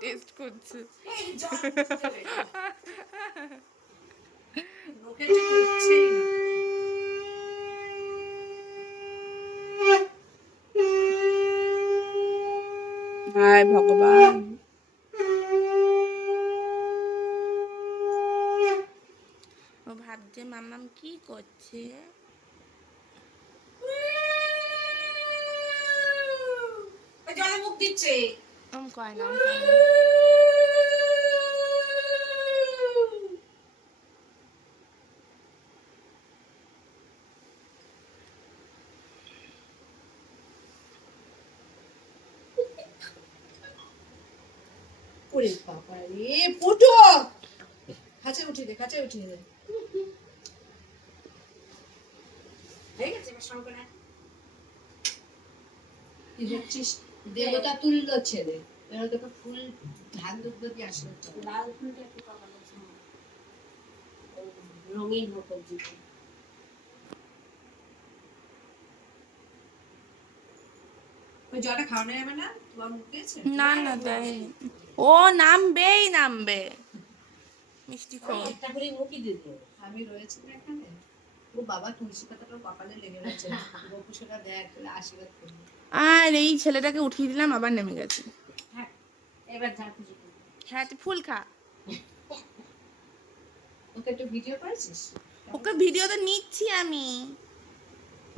Test করছে। হায় ভগবান, ও ভাবছে মামাম কি করছে। জলে মুখ দিচ্ছে। কয় না ওরে বাবা রে পুটু, কাছে উঠিয়ে দে, কাছে উঠিয়ে দে। হয়ে গেছে এবার সঙ্গে না। কি দেখছিস, দেবতা তুল্য ছেলে, এরা তোকে ফুল ধান দুধ দিয়ে আসলে লাল ফুলটা একটু পাকা আছে, রঙিন হোক জীবন। ওই জলটা খাওয়ানো যাবে না, তোমার মুখ দিয়েছে? না না দেয়নি, ও নামবেই নামবে মিষ্টি খো। একটা করে মুখই দিত, আমি রয়েছি না এখানে। ও বাবা তুলসী পাতাটা কপালে লেগে গেছে, গোপুসোটা দেখ আশীর্বাদ করবে। আর এই ছেলেটাকে উঠিয়ে দিলাম, আবার নেমে গেছে। হ্যাঁ এবার যা খুশি করবি। হ্যাঁ তুই ফুল খা। ওকে একটু ভিডিও করেছিস? ওকে ভিডিওতে নিচ্ছি আমি,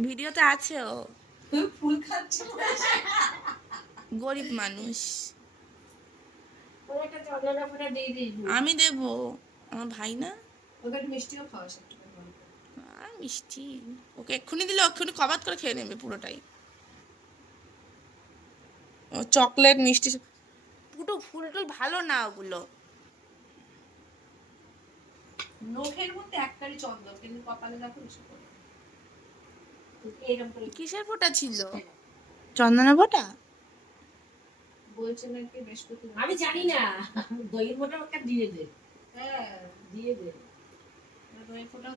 ভিডিওতে আছে ও। ফুল খাচ্ছে, গরিব মানুষ। ওর একটা চন্দনা ফোঁটা দিয়ে দিস। আমি দেবো, আমার ভাই না। ওকে একটু মিষ্টিও খাওয়াস একটু। আর মিষ্টি ওকে এক্ষুনি দিলে এক্ষুনি কবাত করে খেয়ে নেবে পুরোটাই। ও চকলেট মিষ্টি পুরো ফুল টুল ভালো না ওগুলো। নখের মধ্যে একটারই চন্দন, কিন্তু কপালে দেখো এসে পড়ে। এরকম করে কিসের ফোঁটা ছিল? চন্দনা ফোঁটা বলছে নাকি বৃহস্পতিবার। আমি জানি না, দইয়ের ফোঁটা ওকে দিয়ে দে। হ্যাঁ দিয়ে দে, দইয়ের ফোঁটা